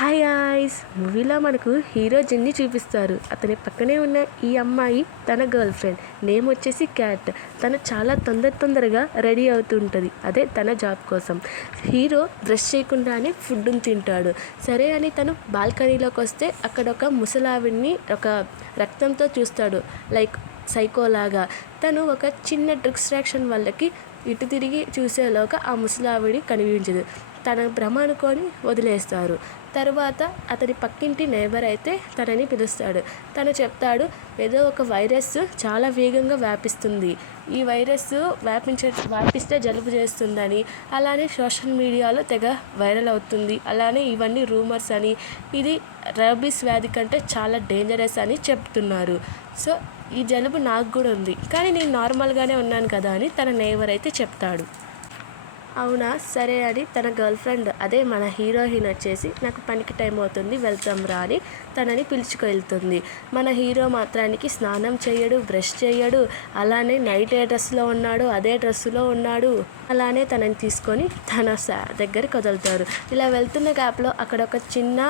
Hi guys, మూవీలో మనకు hero జిన్ని చూపిస్తారు. అతని పక్కనే ఉన్న ఈ అమ్మాయి తన గర్ల్ ఫ్రెండ్, నేమ్ వచ్చేసి క్యాట్. తను చాలా తొందరగా రెడీ అవుతుంటుంది, అదే తన జాబ్ కోసం. హీరో బ్రష్ చేయకుండానే ఫుడ్ని తింటాడు. సరే అని తను బాల్కనీలోకి వస్తే అక్కడ ఒక ముసలావిడిని ఒక రక్తంతో చూస్తాడు, లైక్ సైకోలాగా. తను ఒక చిన్న డిస్ట్రాక్షన్ వాళ్ళకి ఇటు తిరిగి చూసేలోగా ఆ ముసలావిడి కనిపించదు. తన భ్రమ అనుకొని వదిలేస్తారు. తర్వాత అతని పక్కింటి నేబర్ అయితే తనని పిలుస్తాడు. తను చెప్తాడు, ఏదో ఒక వైరస్ చాలా వేగంగా వ్యాపిస్తుంది, ఈ వైరస్ వ్యాపిస్తే జలుబు చేస్తుందని, అలానే సోషల్ మీడియాలో తెగ వైరల్ అవుతుంది, అలానే ఇవన్నీ రూమర్స్ అని, ఇది రేబీస్ వ్యాధి కంటే చాలా డేంజరస్ అని చెప్తున్నారు. సో ఈ జలుబు నాకు కూడా ఉంది, కానీ నేను నార్మల్గానే ఉన్నాను కదా అని తన నేబర్ అయితే చెప్తాడు. అవునా, సరే అని తన గర్ల్ ఫ్రెండ్, అదే మన హీరోయిన్ వచ్చేసి, నాకు పనికి టైం అవుతుంది వెళ్తాం రా అని తనని పిలుచుకెళ్తుంది. మన హీరో మాత్రానికి స్నానం చేయడు, బ్రష్ చేయడు, అలానే నైట్ ఏ డ్రెస్లో ఉన్నాడు అదే డ్రెస్సులో ఉన్నాడు. అలానే తనని తీసుకొని తన దగ్గరికి వదులుతారు. ఇలా వెళ్తున్న గ్యాప్లో అక్కడ ఒక చిన్న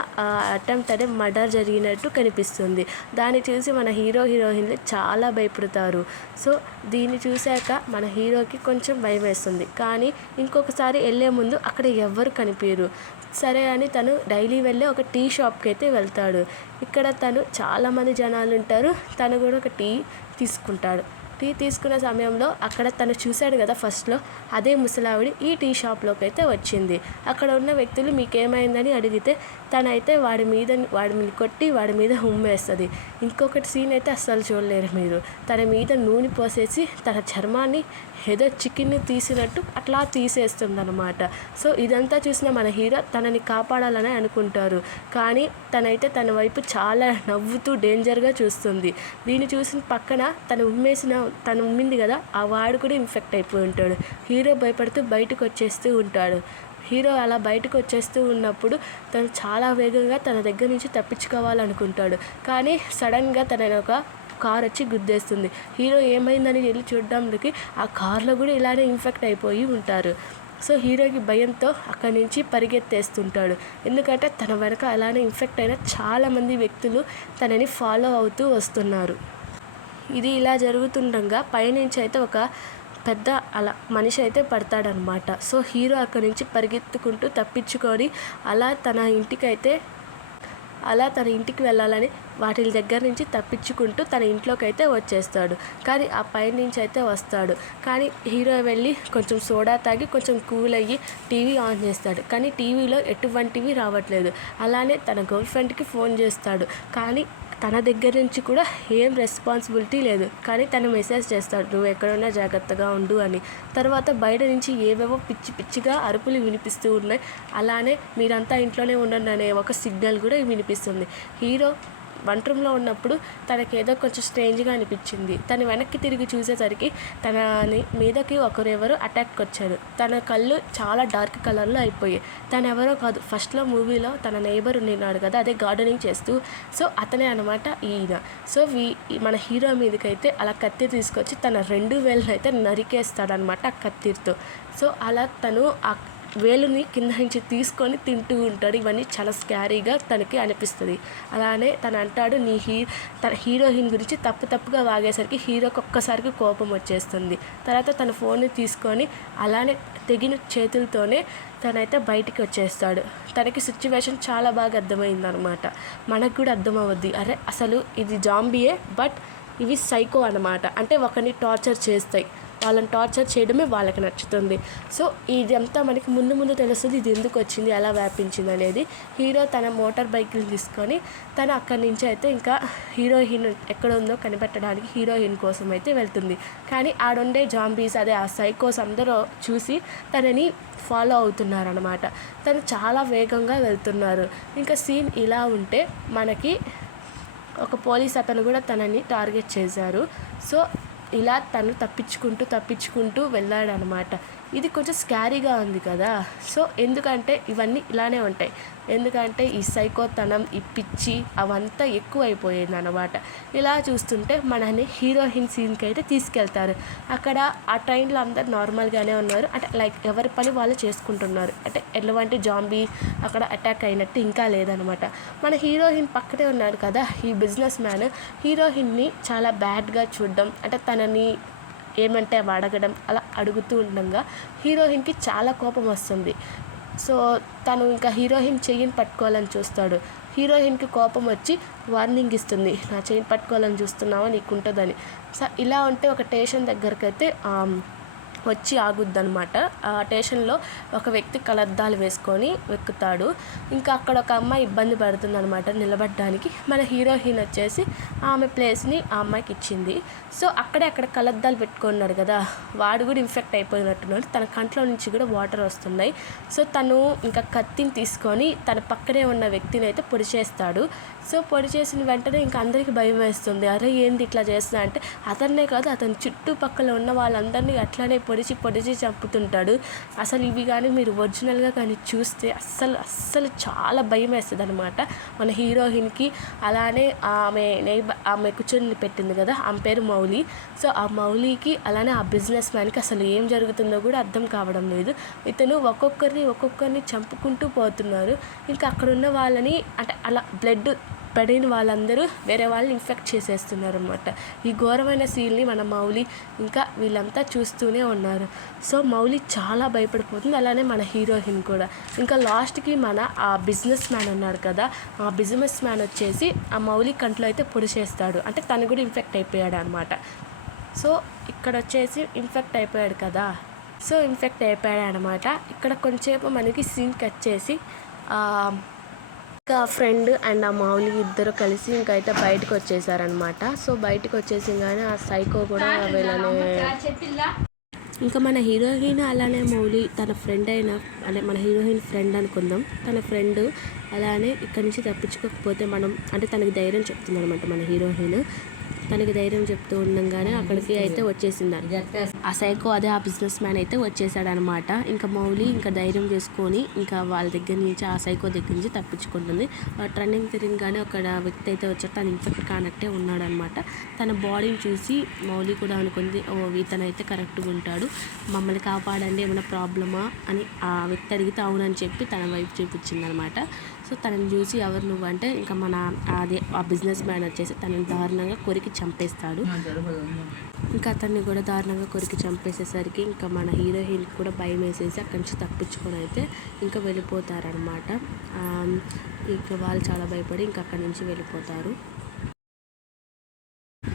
అటెంప్ట్ అనే మర్డర్ జరిగినట్టు కనిపిస్తుంది. దాన్ని చూసి మన హీరోయిన్లు చాలా భయపడతారు. సో దీన్ని చూశాక మన హీరోకి కొంచెం భయం వేస్తుంది, కానీ ఇంకొకసారి వెళ్ళే ముందు అక్కడ ఎవ్వరు కనిపించరు. సరే అని తను డైలీ వెళ్ళే ఒక టీ షాప్కి అయితే వెళ్తాడు. ఇక్కడ తను చాలామంది జనాలు ఉంటారు. తను కూడా ఒక టీ తీసుకుంటాడు. టీ తీసుకునే సమయంలో అక్కడ తను చూశాడు కదా ఫస్ట్లో, అదే ముసలావిడి ఈ టీ షాప్లోకి అయితే వచ్చింది. అక్కడ ఉన్న వ్యక్తులు మీకేమైందని అడిగితే తనైతే వాడిని కొట్టి వాడి మీద ఉమ్మేస్తుంది. ఇంకొకటి సీన్ అయితే అస్సలు చూడలేరు మీరు, తన మీద నూనె పోసేసి తన చర్మాన్ని ఏదో చికెన్ని తీసినట్టు అట్లా తీసేస్తుందన్నమాట. సో ఇదంతా చూసిన మన హీరో తనని కాపాడాలని అనుకుంటారు, కానీ తనైతే తన వైపు చాలా నవ్వుతూ డేంజర్గా చూస్తుంది. దీన్ని చూసిన పక్కన తను ఉమ్మింది కదా, ఆ వాడు కూడా ఇన్ఫెక్ట్ అయిపోయి ఉంటాడు. హీరో భయపడుతూ బయటకు వచ్చేస్తూ ఉంటాడు. హీరో అలా బయటకు వచ్చేస్తూ ఉన్నప్పుడు తను చాలా వేగంగా తన దగ్గర నుంచి తప్పించుకోవాలనుకుంటాడు, కానీ సడన్గా తనని ఒక కార్ వచ్చి గుద్దేస్తుంది. హీరో ఏమైందని వెళ్ళి చూడడానికి ఆ కార్లో కూడా ఇలానే ఇన్ఫెక్ట్ అయిపోయి ఉంటారు. సో హీరోకి భయంతో అక్కడి నుంచి పరిగెత్తేస్తుంటాడు, ఎందుకంటే తన వెనక అలానే ఇన్ఫెక్ట్ అయిన చాలామంది వ్యక్తులు తనని ఫాలో అవుతూ వస్తున్నారు. ఇది ఇలా జరుగుతుండగా పైనుంచి అయితే ఒక పెద్ద అలా మనిషి అయితే పడతాడనమాట. సో హీరో అక్కడి నుంచి పరిగెత్తుకుంటూ తప్పించుకొని తన ఇంటికి వెళ్ళాలని వాటి దగ్గర నుంచి తప్పించుకుంటూ తన ఇంట్లోకి అయితే వచ్చేస్తాడు. కానీ ఆ పైనుంచి అయితే వస్తాడు, కానీ హీరో వెళ్ళి కొంచెం సోడా తాగి కొంచెం కూల్ అయ్యి టీవీ ఆన్ చేస్తాడు, కానీ టీవీలో ఎటువంటివి రావట్లేదు. అలానే తన గర్ల్ ఫ్రెండ్కి ఫోన్ చేస్తాడు, కానీ తన దగ్గర నుంచి కూడా ఏం రెస్పాన్సిబిలిటీ లేదు. కానీ తను మెసేజ్ చేస్తాడు, నువ్వు ఎక్కడున్నా జాగ్రత్తగా ఉండు అని. తర్వాత బయట నుంచి ఏవేవో పిచ్చిగా అరుపులు వినిపిస్తూ ఉన్నాయి. అలానే మీరంతా ఇంట్లోనే ఉండండి అనే ఒక సిగ్నల్ కూడా వినిపిస్తుంది. హీరో వంటరూమ్లో ఉన్నప్పుడు తనకేదో కొంచెం స్ట్రేంజ్గా అనిపించింది. తను వెనక్కి తిరిగి చూసేసరికి తన మీదకి ఒకరెవరో అటాక్కి వచ్చారు. తన కళ్ళు చాలా డార్క్ కలర్లో అయిపోయాయి. తను ఎవరో కాదు, ఫస్ట్లో మూవీలో తన నైబర్ ఉన్నాడు కదా, అదే గార్డెనింగ్ చేస్తూ, సో అతనే అనమాట ఈయన. సో మన హీరో మీదకైతే అలా కత్తి తీసుకొచ్చి తన 2 వేళ్ళని అయితే నరికేస్తాడనమాట ఆ కత్తితో. సో అలా తను ఆ వేలుని కింద నుంచి తీసుకొని తింటూ ఉంటాడు. ఇవన్నీ చాలా స్కారీగా తనకి అనిపిస్తుంది. అలానే తను అంటాడు, తన హీరోయిన్ గురించి తప్పుగా వాగేసరికి హీరోకి ఒక్కసారికి కోపం వచ్చేస్తుంది. తర్వాత తన ఫోన్ని తీసుకొని అలానే తెగిన చేతులతోనే తనైతే బయటికి వచ్చేస్తాడు. తనకి సిచ్యువేషన్ చాలా బాగా అర్థమైందనమాట. మనకు కూడా అర్థమవుద్ది, అరే అసలు ఇది జాంబీయే, బట్ ఇవి సైకో అనమాట. అంటే ఒకరిని టార్చర్ చేస్తాయి, వాళ్ళని టార్చర్ చేయడమే వాళ్ళకి నచ్చుతుంది. సో ఇదంతా మనకి ముందు తెలుస్తుంది, ఇది ఎందుకు వచ్చింది, ఎలా వ్యాపించింది అనేది. హీరో తన మోటార్ బైక్ని తీసుకొని తను అక్కడి నుంచి అయితే ఇంకా హీరోయిన్ ఎక్కడ ఉందో కనిపెట్టడానికి హీరోయిన్ కోసం అయితే వెళ్తుంది. కానీ ఆడుండే జాంబీస్, అదే ఆ సైకోస్ అందరూ చూసి తనని ఫాలో అవుతున్నారనమాట. తను చాలా వేగంగా వెళ్తున్నారు. ఇంకా సీన్ ఇలా ఉంటే మనకి ఒక పోలీస్ అతను కూడా తనని టార్గెట్ చేశారు. సో ఇలా తను తప్పించుకుంటూ వెళ్ళాడనమాట. ఇది కొంచెం స్కారీగా ఉంది కదా. సో ఎందుకంటే ఇవన్నీ ఇలానే ఉంటాయి, ఎందుకంటే ఈ సైకోతనం, ఈ పిచ్చి అవంతా ఎక్కువ అయిపోయింది అనమాట. ఇలా చూస్తుంటే మనని హీరోయిన్ సీన్కి అయితే తీసుకెళ్తారు. అక్కడ ఆ ట్రైన్లో అందరు నార్మల్గానే ఉన్నారు, అంటే లైక్ ఎవరి పని వాళ్ళు చేసుకుంటున్నారు, అంటే ఎటువంటి జాంబీ అక్కడ అటాక్ అయినట్టు ఇంకా లేదనమాట. మన హీరోయిన్ పక్కనే ఉన్నాడు కదా ఈ బిజినెస్ మ్యాన్, హీరోయిన్ని చాలా బ్యాడ్గా చూడడం, అంటే తనని ఏమంటే అవి అడగడం, అలా అడుగుతూ ఉండగా హీరోయిన్కి చాలా కోపం వస్తుంది. సో తను ఇంకా హీరోయిన్ చెయ్యిని పట్టుకోవాలని చూస్తాడు. హీరోయిన్కి కోపం వచ్చి వార్నింగ్ ఇస్తుంది, నా చెయ్యిని పట్టుకోవాలని చూస్తున్నావా, నీకు ఉంటుందని. సో ఇలా ఉంటే ఒక స్టేషన్ దగ్గరికి అయితే వచ్చి ఆగుద్దనమాట. ఆ స్టేషన్లో ఒక వ్యక్తి కలద్దాలు వేసుకొని ఎక్కుతాడు. ఇంకా అక్కడ ఒక అమ్మాయి ఇబ్బంది పడుతుంది అనమాట నిలబడడానికి. మన హీరోయిన్ వచ్చేసి ఆమె ప్లేస్ని ఆ అమ్మాయికి ఇచ్చింది. సో అక్కడ కలద్దాలు పెట్టుకున్నాడు కదా, వాడు కూడా ఇన్ఫెక్ట్ అయిపోయినట్టున్నాడు, తన కంట్లో నుంచి కూడా వాటర్ వస్తున్నాయి. సో తను ఇంకా కత్తిని తీసుకొని తన పక్కనే ఉన్న వ్యక్తిని అయితే పొడి చేస్తాడు. సో పొడి చేసిన వెంటనే ఇంకా అందరికీ భయం వేస్తుంది, అరే ఏంది ఇట్లా చేస్తున్నా అంటే, అతన్నే కాదు అతని చుట్టుపక్కల ఉన్న వాళ్ళందరినీ అట్లానే పొడిచి చంపుతుంటాడు. అసలు ఇవి కానీ మీరు ఒరిజినల్గా కానీ చూస్తే అస్సలు చాలా భయం వేస్తుంది అనమాట మన హీరోయిన్కి. అలానే ఆమె కూర్చొని పెట్టింది కదా, ఆమె పేరు మౌలి. సో ఆ మౌలికి అలానే ఆ బిజినెస్ మ్యాన్కి అసలు ఏం జరుగుతుందో కూడా అర్థం కావడం లేదు. ఇతను ఒక్కొక్కరిని చంపుకుంటూ పోతున్నారు. ఇంకా అక్కడ ఉన్న వాళ్ళని అంటే అలా బ్లడ్ పడిన వాళ్ళందరూ వేరే వాళ్ళని ఇన్ఫెక్ట్ చేసేస్తున్నారు అనమాట. ఈ ఘోరమైన సీన్ని మన మౌలి ఇంకా వీళ్ళంతా చూస్తూనే ఉన్నారు. సో మౌలి చాలా భయపడిపోతుంది, అలానే మన హీరోయిన్ కూడా. ఇంకా లాస్ట్కి మన ఆ బిజినెస్ మ్యాన్ ఉన్నాడు కదా, ఆ బిజినెస్ మ్యాన్ వచ్చేసి ఆ మౌలి కంట్లో అయితే పొడి చేస్తాడు, అంటే తను కూడా ఇన్ఫెక్ట్ అయిపోయాడు అనమాట. సో ఇక్కడ వచ్చేసి ఇన్ఫెక్ట్ అయిపోయాడు కదా, సో ఇన్ఫెక్ట్ అయిపోయాడు అనమాట. ఇక్కడ కొంచెంసేపు మనకి సీన్ కట్ చేసి ఇంకా ఫ్రెండ్ అండ్ ఆ మౌలి ఇద్దరు కలిసి ఇంకా అయితే బయటకు వచ్చేసారనమాట. సో బయటకు వచ్చేసింగానే ఆ సైకో కూడా వీళ్ళని ఇంకా మన హీరోయిన్ అలానే మౌలి తన ఫ్రెండ్ అయిన అంటే మన హీరోయిన్ ఫ్రెండ్ అనుకుందాం, తన ఫ్రెండ్ అలానే ఇక్కడి నుంచి తప్పించుకోకపోతే మనం అంటే తనకి ధైర్యం చెప్తుంది అనమాట. మన హీరోయిన్ తనకి ధైర్యం చెప్తూ ఉండగానే అక్కడికి అయితే వచ్చేసింది ఆ సైకో, అదే ఆ బిజినెస్ మ్యాన్ అయితే వచ్చేసాడనమాట. ఇంకా మౌలి ఇంకా ధైర్యం చేసుకొని ఇంకా వాళ్ళ దగ్గర నుంచి ఆ సైకో దగ్గర నుంచి తప్పించుకుంటుంది. ట్రెండింగ్ తిరిగిగానే ఒక వ్యక్తి అయితే వచ్చాడు, తను ఇన్ఫెక్ట్ కానట్టే ఉన్నాడనమాట. తన బాడీని చూసి మౌలి కూడా అనుకుంది, ఓ ఇతనైతే కరెక్ట్గా ఉంటాడు, మమ్మల్ని కాపాడండి ఏమైనా ప్రాబ్లమా అని ఆ వ్యక్తి అడిగితే అవునని చెప్పి తన వైపు చూపించింది అనమాట. సో తనని చూసి ఎవరు నువ్వు అంటే ఇంకా మన అదే ఆ బిజినెస్ మ్యాన్ వచ్చేసి తనని దారుణంగా కొరికి చంపేస్తాడు. ఇంకా అతన్ని కూడా దారుణంగా కొరికి చంపేసేసరికి ఇంకా మన హీరోయిన్ కూడా భయం వేసేసి అక్కడి నుంచి తప్పించుకొని అయితే ఇంకా వెళ్ళిపోతారనమాట. ఇంకా వాళ్ళు చాలా భయపడి ఇంకా అక్కడి నుంచి వెళ్ళిపోతారు.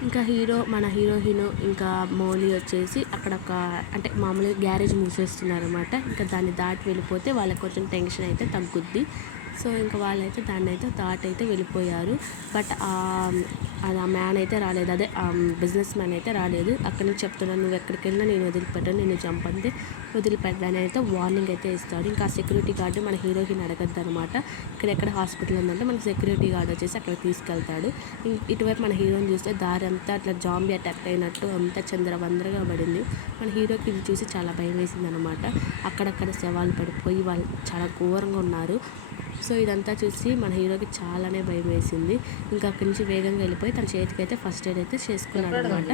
ఇంకా మన హీరోయిన్ ఇంకా మౌలి వచ్చేసి అక్కడ ఒక అంటే మామూలుగా గ్యారేజ్ మూసేస్తున్నారనమాట. ఇంకా దాన్ని దాటి వెళ్ళిపోతే వాళ్ళకి కొంచెం టెన్షన్ అయితే తగ్గుద్ది. సో ఇంకా వాళ్ళైతే దాన్ని అయితే దాటైతే వెళ్ళిపోయారు. బట్ అది ఆ మ్యాన్ అయితే రాలేదు, అదే ఆ బిజినెస్ మ్యాన్ అయితే రాలేదు. అక్కడి నుంచి చెప్తున్నాను, నువ్వు ఎక్కడికి వెళ్ళినా నేను వదిలిపెట్టాను, నేను చంపండి వదిలిపెట్టాను అయితే వార్నింగ్ అయితే ఇస్తాడు. ఇంకా సెక్యూరిటీ గార్డు మన హీరోయిన్ అడగద్దు అనమాట, ఇక్కడెక్కడ హాస్పిటల్ ఉందంటే మనకి సెక్యూరిటీ గార్డ్ వచ్చేసి అక్కడ తీసుకెళ్తాడు. ఇటువైపు మన హీరోని చూస్తే దారి అంతా అట్లా జాంబీ అటాక్ అయినట్టు అంతా చంద్రవందరగా పడింది. మన హీరోకి ఇది చూసి చాలా భయం వేసింది అనమాట. అక్కడక్కడ శవాలు పడిపోయి వాళ్ళు చాలా ఘోరంగా ఉన్నారు. సో ఇదంతా చూసి మన హీరోకి చాలానే భయం వేసింది. ఇంకా అక్కడి నుంచి వేగంగా వెళ్ళిపోయి తన చేతికి అయితే ఫస్ట్ ఎయిడ్ అయితే చేసుకున్నాడు అనమాట.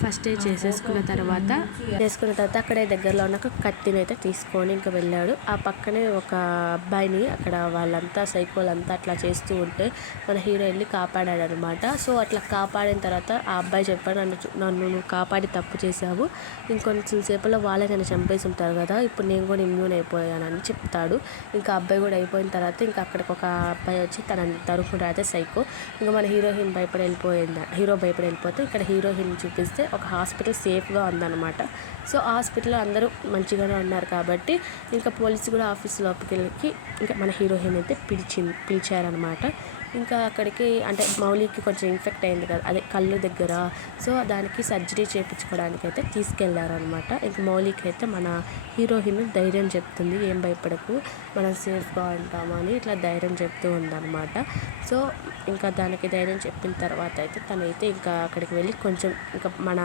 ఫస్ట్ ఎయిడ్ చేసుకున్న తర్వాత అక్కడే దగ్గరలో ఉన్న ఒక కత్తిని అయితే తీసుకొని ఇంకా వెళ్ళాడు. ఆ పక్కనే ఒక అబ్బాయిని అక్కడ వాళ్ళంతా సైకోలంతా అట్లా చేస్తూ ఉంటే మన హీరో వెళ్ళి కాపాడాడు అనమాట. సో అట్లా కాపాడిన తర్వాత ఆ అబ్బాయి చెప్పాడు, నన్ను నువ్వు కాపాడి తప్పు చేసావు, ఇంకొంచెం సేపులో వాళ్ళే నన్ను చంపేసి ఉంటారు కదా, ఇప్పుడు నేను కూడా ఇమ్యూన్ అయిపోయానని చెప్తాడు. ఇంకా అబ్బాయి కూడా అయిపోయిన తర్వాత ఇంకా అక్కడికి ఒక అబ్బాయి వచ్చి తనని తరుముకుంటాడు, అయితే సైకో. ఇంకా మన హీరో భయపడి వెళ్ళిపోతే ఇక్కడ హీరోయిన్ చూపిస్తే ఒక హాస్పిటల్ సేఫ్గా ఉందన్నమాట. సో హాస్పిటల్లో అందరూ మంచిగానే ఉన్నారు కాబట్టి ఇంకా పోలీసు కూడా ఆఫీస్ లోపలికి వెళ్ళి ఇంకా మన హీరోయిన్ అయితే పిలిచారనమాట. ఇంకా అక్కడికి అంటే మౌలికి కొంచెం ఇన్ఫెక్ట్ అయింది కదా, అదే కళ్ళు దగ్గర, సో దానికి సర్జరీ చేయించుకోవడానికి అయితే తీసుకెళ్లారనమాట. ఇంక మౌలికి అయితే మన హీరోయిన్ ధైర్యం చెప్తుంది, ఏం భయపడకు మనం సేఫ్గా ఉంటామని ఇట్లా ధైర్యం చెప్తూ ఉందన్నమాట. సో ఇంకా దానికి ధైర్యం చెప్పిన తర్వాత అయితే తనైతే ఇంకా అక్కడికి వెళ్ళి కొంచెం ఇంకా మన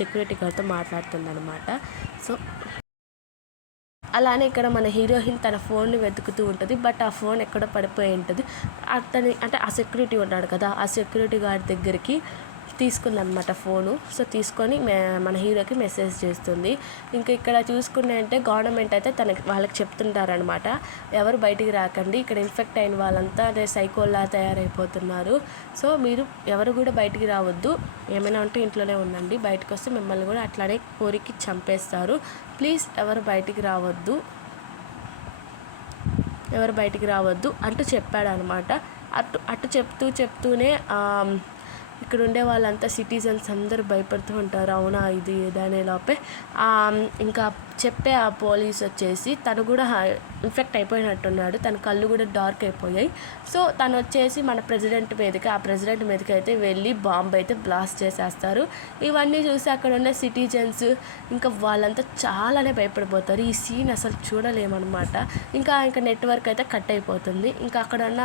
సెక్యూరిటీ గారితో మాట్లాడుతుంది అనమాట. సో అలానే ఇక్కడ మన హీరోయిన్ తన ఫోన్ని వెతుకుతూ ఉంటుంది. బట్ ఆ ఫోన్ ఎక్కడో పడిపోయి ఉంటుంది. అంటే ఆ సెక్యూరిటీ ఉన్నాడు కదా, ఆ సెక్యూరిటీ గార్డ్ దగ్గరికి తీసుకుందనమాట ఫోను. సో తీసుకొని మన హీరోకి మెసేజ్ చేస్తుంది. ఇంకా ఇక్కడ చూసుకునే అంటే గవర్నమెంట్ అయితే వాళ్ళకి చెప్తుంటారనమాట, ఎవరు బయటికి రాకండి, ఇక్కడ ఇన్ఫెక్ట్ అయిన వాళ్ళంతా అదే సైకోల్లా తయారైపోతున్నారు. సో మీరు ఎవరు కూడా బయటికి రావద్దు, ఏమైనా ఉంటే ఇంట్లోనే ఉండండి, బయటకు వస్తే మిమ్మల్ని కూడా అట్లానే కోరికి చంపేస్తారు, ప్లీజ్ ఎవరు బయటికి రావద్దు అంటూ చెప్పాడనమాట. అటు చెప్తూనే ఇక్కడ ఉండే వాళ్ళంతా సిటిజన్స్ అందరూ భయపడుతూ ఉంటారు. అవునా ఇది ఏదనే లోపే ఇంకా చెప్పే ఆ పోలీస్ వచ్చేసి తను కూడా ఇన్ఫెక్ట్ అయిపోయినట్టున్నాడు, తన కళ్ళు కూడా డార్క్ అయిపోయాయి. సో తను వచ్చేసి మన ప్రెసిడెంట్ మీదకి అయితే వెళ్ళి బాంబు అయితే బ్లాస్ట్ చేసేస్తారు. ఇవన్నీ చూసి అక్కడ ఉన్న సిటిజన్స్ ఇంకా వాళ్ళంతా చాలానే భయపడిపోతారు. ఈ సీన్ అసలు చూడలేమన్నమాట. ఇంకా నెట్వర్క్ అయితే కట్ అయిపోతుంది. ఇంకా అక్కడ ఉన్న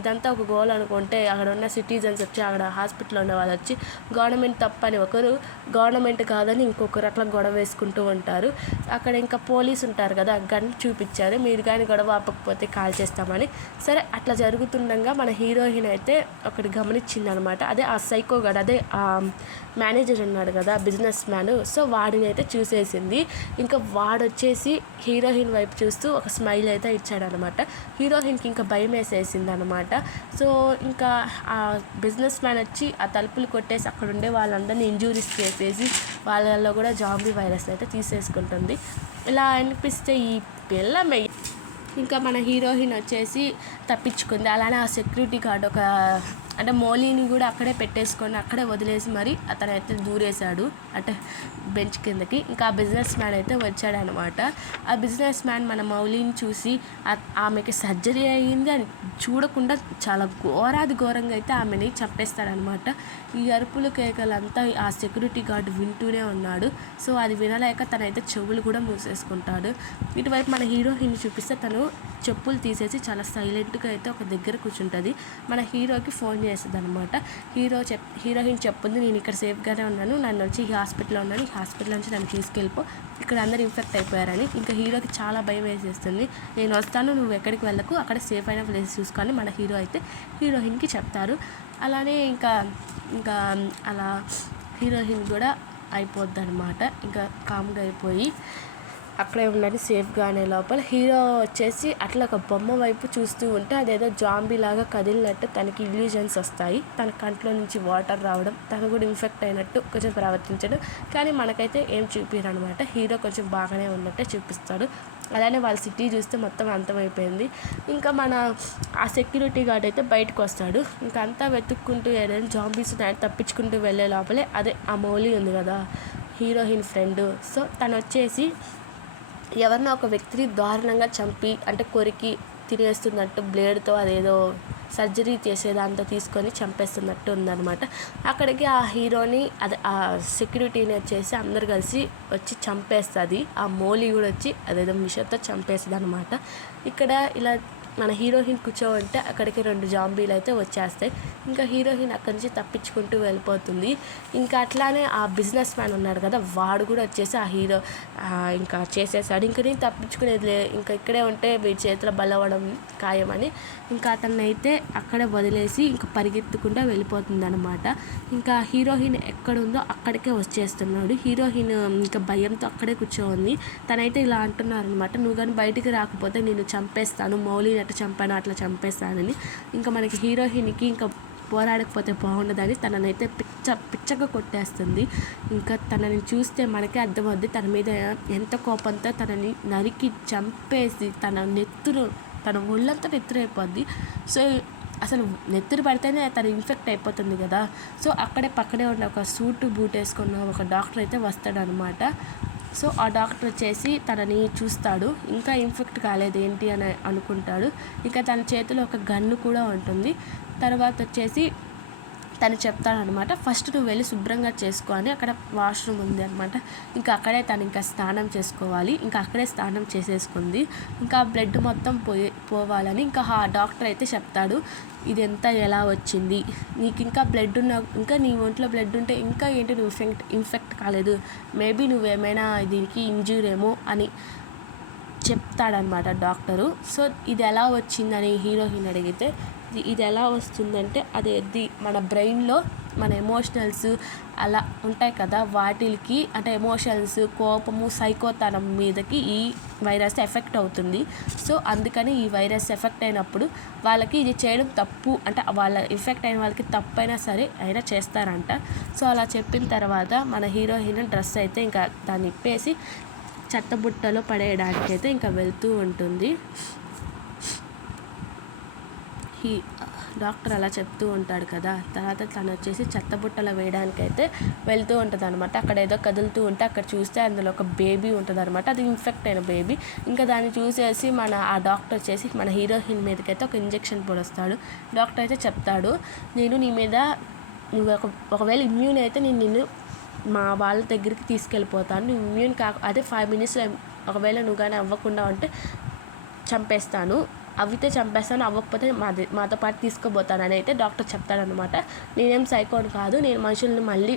ఇదంతా ఒక గోల్ అనుకుంటే అక్కడ ఉన్న సిటిజన్స్ వచ్చి అక్కడ హాస్పిటల్లో ఉన్న వాళ్ళు వచ్చి గవర్నమెంట్ తప్పని ఒకరు, గవర్నమెంట్ కాదని ఇంకొకరు అట్లా గొడవ వేసుకుంటూ ఉంటారు. అక్కడ ఇంకా పోలీసు ఉంటారు కదా, గన్ చూపించారు, మీరు కానీ గొడవ ఆపకపోతే కాల్ చేస్తామని. సరే అట్లా జరుగుతుండగా మన హీరోయిన్ అయితే ఒకటి గమనించింది అనమాట. అదే ఆ సైకో గడ్, అదే ఆ మేనేజర్ ఉన్నాడు కదా బిజినెస్ మ్యాన్, సో వాడిని అయితే చూసేసింది. ఇంకా వాడు వచ్చేసి హీరోయిన్ వైపు చూస్తూ ఒక స్మైల్ అయితే ఇచ్చాడనమాట. హీరోయిన్కి ఇంకా భయం వేసేసింది అనమాట. సో ఇంకా ఆ బిజినెస్ మ్యాన్ వచ్చి ఆ తలుపులు కొట్టేసి అక్కడ ఉండే వాళ్ళందరినీ ఇంజూరీస్ చేసేసి వాళ్ళల్లో కూడా జాంబీ వైరస్ అయితే తీసేసుకుంటుంది. ఇలా అనిపిస్తే ఈ పిల్ల ఇంకా మన హీరోయిన్ వచ్చేసి తప్పించుకుంది. అలానే ఆ సెక్యూరిటీ గార్డ్ అంటే మౌలిని కూడా అక్కడే పెట్టేసుకొని అక్కడే వదిలేసి మరి అతనైతే దూరేశాడు అంటే బెంచ్ కిందకి. ఇంకా ఆ బిజినెస్ మ్యాన్ అయితే వచ్చాడనమాట. ఆ బిజినెస్ మ్యాన్ మన మౌలిని చూసి ఆమెకి సర్జరీ అయ్యింది అని చూడకుండా చాలా ఘోరంగా అయితే ఆమెని చంపేస్తాడనమాట. ఈ అరుపులు కేకలంతా ఆ సెక్యూరిటీ గార్డ్ వింటూనే ఉన్నాడు. సో అది వినలేక తనైతే చెవులు కూడా మూసేసుకుంటాడు. ఇటువైపు మన హీరోయిన్ చూపిస్తే తను చెప్పులు తీసేసి చాలా సైలెంట్గా అయితే ఒక దగ్గర కూర్చుంటుంది. మన హీరోకి ఫోన్ చేస్తుంది అనమాట. హీరోయిన్ చెప్పింది, నేను ఇక్కడ సేఫ్గానే ఉన్నాను, నన్ను వచ్చి ఈ హాస్పిటల్లో ఉన్నాను, ఈ హాస్పిటల్ నుంచి నన్ను తీసుకెళ్ళిపో, ఇక్కడ అందరు ఇన్ఫెక్ట్ అయిపోయారని. ఇంకా హీరోకి చాలా భయం వేసేస్తుంది. నేను వస్తాను, నువ్వు ఎక్కడికి వెళ్ళకు, అక్కడ సేఫ్ అయిన ప్లేస్ చూసుకొని మన హీరో అయితే హీరోయిన్కి చెప్తారు. అలానే ఇంకా అలా హీరోయిన్ కూడా అయిపోద్ది అనమాట. ఇంకా కామ్గా అయిపోయి అక్కడే ఉన్నది సేఫ్గా అనే లోపల హీరో వచ్చేసి అట్లా ఒక బొమ్మ వైపు చూస్తూ ఉంటే అదేదో జాంబీ లాగా కదిలినట్టు తనకి ఇల్యూజన్స్ వస్తాయి. తన కంట్లో నుంచి వాటర్ రావడం, తను కూడా ఇన్ఫెక్ట్ అయినట్టు కొంచెం ప్రవర్తించడం. కానీ మనకైతే ఏం చూపిరు అనమాట. హీరో కొంచెం బాగానే ఉన్నట్టే చూపిస్తాడు. అలానే వాళ్ళ సిటీ చూస్తే మొత్తం అంతమైపోయింది. ఇంకా మన ఆ సెక్యూరిటీ గార్డ్ అయితే బయటకు వస్తాడు. ఇంకా అంతా వెతుక్కుంటూ ఏదైనా జాంబీస్ తప్పించుకుంటూ వెళ్ళే లోపలే అదే ఆ మౌలి ఉంది కదా హీరోయిన్ ఫ్రెండ్, సో తను వచ్చేసి ఎవరినో ఒక వ్యక్తిని దారుణంగా చంపి అంటే కొరికి తినేస్తున్నట్టు బ్లేడ్తో అదేదో సర్జరీ చేసేదాంతో తీసుకొని చంపేస్తున్నట్టు ఉందన్నమాట. అక్కడికి ఆ హీరోని అదే ఆ సెక్యూరిటీని వచ్చేసి అందరు కలిసి వచ్చి చంపేస్తుంది. ఆ మౌలి కూడా వచ్చి అదేదో మిషన్తో చంపేస్తుంది అనమాట. ఇక్కడ ఇలా మన హీరోయిన్ కూర్చోవంటే అక్కడికి 2 జాంబీలు అయితే వచ్చేస్తాయి. ఇంకా హీరోయిన్ అక్కడి నుంచి తప్పించుకుంటూ వెళ్ళిపోతుంది. ఇంకా అట్లానే ఆ బిజినెస్ మ్యాన్ ఉన్నాడు కదా, వాడు కూడా వచ్చేసి ఆ హీరో ఇంకా చేసేసాడు. ఇంక నేను తప్పించుకునేది ఇంకా ఇక్కడే ఉంటే వీడి చేతిలో బలవడం ఖాయమని ఇంకా అతన్ని అయితే అక్కడే వదిలేసి ఇంకా పరిగెత్తుకుంటూ వెళ్ళిపోతుంది అనమాట. ఇంకా హీరోయిన్ ఎక్కడుందో అక్కడికే వచ్చేస్తున్నాడు. హీరోయిన్ ఇంకా భయంతో అక్కడే కూర్చోంది. తనైతే ఇలా అంటున్నారనమాట, నువ్వు కానీ బయటికి రాకపోతే నేను చంపేస్తాను, మౌలిని ఎట్లా చంపానో అట్లా చంపేస్తానని. ఇంకా మనకి హీరోయిన్కి ఇంకా పోరాడకపోతే బాగుండదని తననైతే పిచ్చగా కొట్టేస్తుంది. ఇంకా తనని చూస్తే మనకే అర్థమవుద్ది తన మీద ఎంత కోపంతో తనని నరికి చంపేసి తన ఒళ్ళంతా నెత్తురైపోద్ది. సో అసలు నెత్తురు పడితేనే తను ఇన్ఫెక్ట్ అయిపోతుంది కదా. సో అక్కడే పక్కనే ఉన్న ఒక సూటు బూట్ వేసుకున్న ఒక డాక్టర్ అయితే వస్తాడనమాట. సో ఆ డాక్టర్ వచ్చేసి తనని చూస్తాడు, ఇంకా ఇన్ఫెక్ట్ కాలేదు ఏంటి అని అనుకుంటాడు. ఇంకా తన చేతిలో ఒక గన్ను కూడా ఉంటుంది. తర్వాత వచ్చేసి తను చెప్తాడనమాట, ఫస్ట్ నువ్వు వెళ్ళి శుభ్రంగా చేసుకో అని. అక్కడ వాష్రూమ్ ఉంది అనమాట. ఇంకా అక్కడే తను ఇంకా స్నానం చేసుకోవాలి. ఇంకా అక్కడే స్నానం చేసేసుకుంది. ఇంకా బ్లడ్ మొత్తం పోవాలని ఇంకా ఆ డాక్టర్ అయితే చెప్తాడు, ఇదంతా ఎలా వచ్చింది, నీకు ఇంకా బ్లడ్ ఇంకా నీ ఒంట్లో బ్లడ్ ఉంటే ఇంకా ఏంటి నువ్వు ఇన్ఫెక్ట్ కాలేదు, మేబీ నువ్వేమైనా దీనికి ఇంజ్యూర్ ఏమో అని చెప్తాడనమాట డాక్టరు. సో ఇది ఎలా వచ్చిందని హీరోయిన్ అడిగితే ఇది ఎలా వస్తుందంటే అది మన బ్రెయిన్లో మన ఎమోషనల్స్ అలా ఉంటాయి కదా, వాటికి అంటే ఎమోషన్స్, కోపము, సైకోతనం మీదకి ఈ వైరస్ ఎఫెక్ట్ అవుతుంది. సో అందుకని ఈ వైరస్ ఎఫెక్ట్ అయినప్పుడు వాళ్ళకి ఇది చేయడం తప్పు, అంటే వాళ్ళ ఎఫెక్ట్ అయిన వాళ్ళకి తప్పైనా సరే అయినా చేస్తారంట. సో అలా చెప్పిన తర్వాత మన హీరోయిన్ డ్రెస్ అయితే ఇంకా దాన్ని ఇప్పేసి చెత్తబుట్టలో పడేయడానికైతే ఇంకా వెళ్తూ ఉంటుంది. డాక్టర్ అలా చెప్తూ ఉంటాడు కదా. తర్వాత తను వచ్చేసి చెత్తబుట్టలో వేయడానికైతే వెళ్తూ ఉంటుంది అనమాట. అక్కడ ఏదో కదులుతూ ఉంటే అక్కడ చూస్తే అందులో ఒక బేబీ ఉంటుంది అనమాట. అది ఇన్ఫెక్ట్ అయిన బేబీ. ఇంకా దాన్ని చూసేసి ఆ డాక్టర్ వచ్చేసి మన హీరోయిన్ మీదకైతే ఒక ఇంజెక్షన్ పొడుస్తాడు. డాక్టర్ అయితే చెప్తాడు, నేను నీ మీద నువ్వు ఒకవేళ ఇమ్యూన్ అయితే నేను నిన్ను మా వాళ్ళ దగ్గరికి తీసుకెళ్ళిపోతాను. నువ్వు ఇమ్యూన్ అదే 5 minutesలో ఒకవేళ నువ్వు కానీ అవ్వకుండా ఉంటే చంపేస్తాను, అవితే చంపేస్తాను, అవ్వకపోతే మాతో పాటు తీసుకుపోతాను అని అయితే డాక్టర్ చెప్తాడనమాట. నేనేం సైకోని కాదు, నేను మనుషుల్ని మళ్ళీ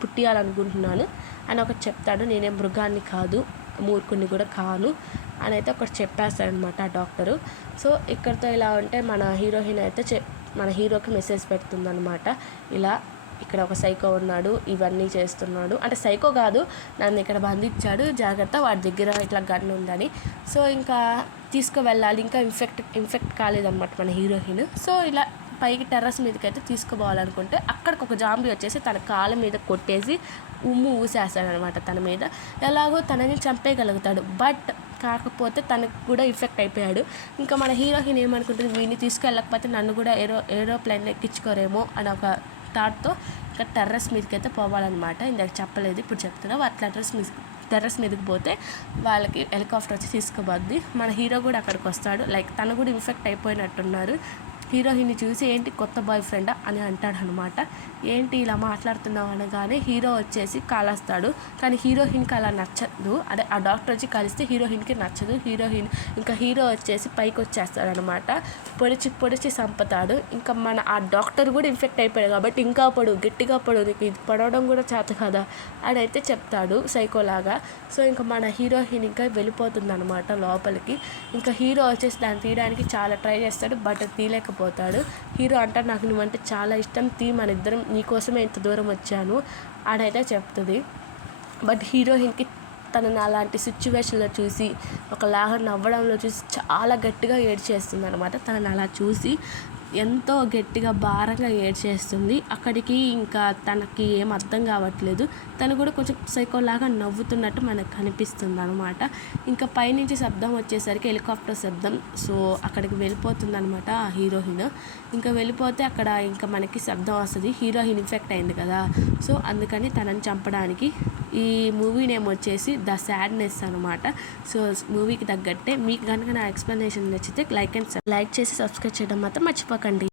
పుట్టియాలనుకుంటున్నాను అని ఒకటి చెప్తాడు. నేనేం మృగాన్ని కాదు, మూర్ఖుని కూడా కాను అని అయితే ఒకటి చెప్పేస్తాడనమాట ఆ డాక్టరు. సో ఇక్కడితో ఇలా ఉంటే మన హీరోయిన్ అయితే మన హీరోకి మెసేజ్ పెడుతుందనమాట. ఇలా ఇక్కడ ఒక సైకో ఉన్నాడు, ఇవన్నీ చేస్తున్నాడు, అంటే సైకో కాదు, నన్ను ఇక్కడ బంధించాడు, జాగ్రత్త, వాడి దగ్గర ఇట్లా గన్ ఉందని. సో ఇంకా తీసుకువెళ్ళాలి, ఇంకా ఇన్ఫెక్ట్ కాలేదన్నమాట మన హీరోయిన్. సో ఇలా పైకి టెర్రస్ మీదకి అయితే తీసుకుపోవాలనుకుంటే అక్కడికి ఒక జాంబీ వచ్చేసి తన కాళ్ళ మీద కొట్టేసి ఊసేస్తాడనమాట తన మీద. ఎలాగో తనని చంపేయగలుగుతాడు, బట్ కాకపోతే తనకు కూడా ఇన్ఫెక్ట్ అయిపోయాడు. ఇంకా మన హీరోయిన్ ఏమనుకుంటుంది, వీడిని తీసుకెళ్ళకపోతే నన్ను కూడా ఏరోప్లేన్ ఎక్కించుకోరేమో అని ఒక థాట్తో ఇంకా టెర్రస్ మీదకి అయితే పోవాలన్నమాట. ఇందాక చెప్పలేదు, ఇప్పుడు చెప్తున్నా. అట్లా టెర్రస్ మీదకి పోతే వాళ్ళకి హెలికాప్టర్ వచ్చి తీసుకుపోద్ది. మన హీరో కూడా అక్కడికి వస్తాడు. లైక్ తను కూడా ఇన్ఫెక్ట్ అయిపోయినట్టున్నారు. హీరోయిన్ని చూసి ఏంటి కొత్త బాయ్ ఫ్రెండా అని అంటాడు అనమాట. ఏంటి ఇలా మాట్లాడుతున్నావు అనగానే హీరో వచ్చేసి కాలేస్తాడు. కానీ హీరోయిన్కి అలా నచ్చదు, అదే ఆ డాక్టర్ వచ్చి కలిస్తే హీరోయిన్కి నచ్చదు. హీరో వచ్చేసి పైకి వచ్చేస్తాడనమాట. పొడిచి చంపుతాడు. ఇంకా ఆ డాక్టర్ కూడా ఇన్ఫెక్ట్ అయిపోయాడు కాబట్టి ఇంకా గట్టిగా నీకు ఇది పడవడం కూడా చేత కదా అని అయితే చెప్తాడు సైకోలాగా. సో ఇంకా మన హీరోయిన్ ఇంకా వెళ్ళిపోతుంది అనమాట లోపలికి. ఇంకా హీరో వచ్చేసి దాన్ని తీయడానికి చాలా ట్రై చేస్తాడు, బట్ తీయలేకపోతాడు. హీరో అంటాడు, నాకు నువ్వంటే చాలా ఇష్టం, మన ఇద్దరం నీకోసమే ఇంత దూరం వచ్చాను అడైతే చెప్తుంది. బట్ హీరోయిన్కి తనని అలాంటి సిచ్యువేషన్లో చూసి ఒకలాగా నవ్వడంలో చూసి చాలా గట్టిగా ఏడ్చేస్తుంది అనమాట. తనని అలా చూసి ఎంతో గట్టిగా భారంగా ఏడ్చేస్తుంది. అక్కడికి ఇంకా తనకి ఏం అర్థం కావట్లేదు. తను కూడా కొంచెం సైకోలాగా నవ్వుతున్నట్టు మనకు కనిపిస్తుంది అనమాట. ఇంకా పైనుంచి శబ్దం వచ్చేసరికి హెలికాప్టర్ శబ్దం. సో అక్కడికి వెళ్ళిపోతుంది అనమాట ఆ హీరోయిన్. ఇంకా వెళ్ళిపోతే అక్కడ ఇంకా మనకి శబ్దం వస్తుంది. హీరోయిన్ ఇన్ఫెక్ట్ అయింది కదా, సో అందుకని తనని చంపడానికి. ఈ మూవీ నేమ్ వచ్చేసి ద సాడ్నెస్ అనమాట. సో మూవీకి తగ్గట్టే. మీకు కనుక నా ఎక్స్ప్లెనేషన్ నచ్చితే లైక్ చేసి సబ్స్క్రైబ్ చేయడం మాత్రం మర్చిపోకండి.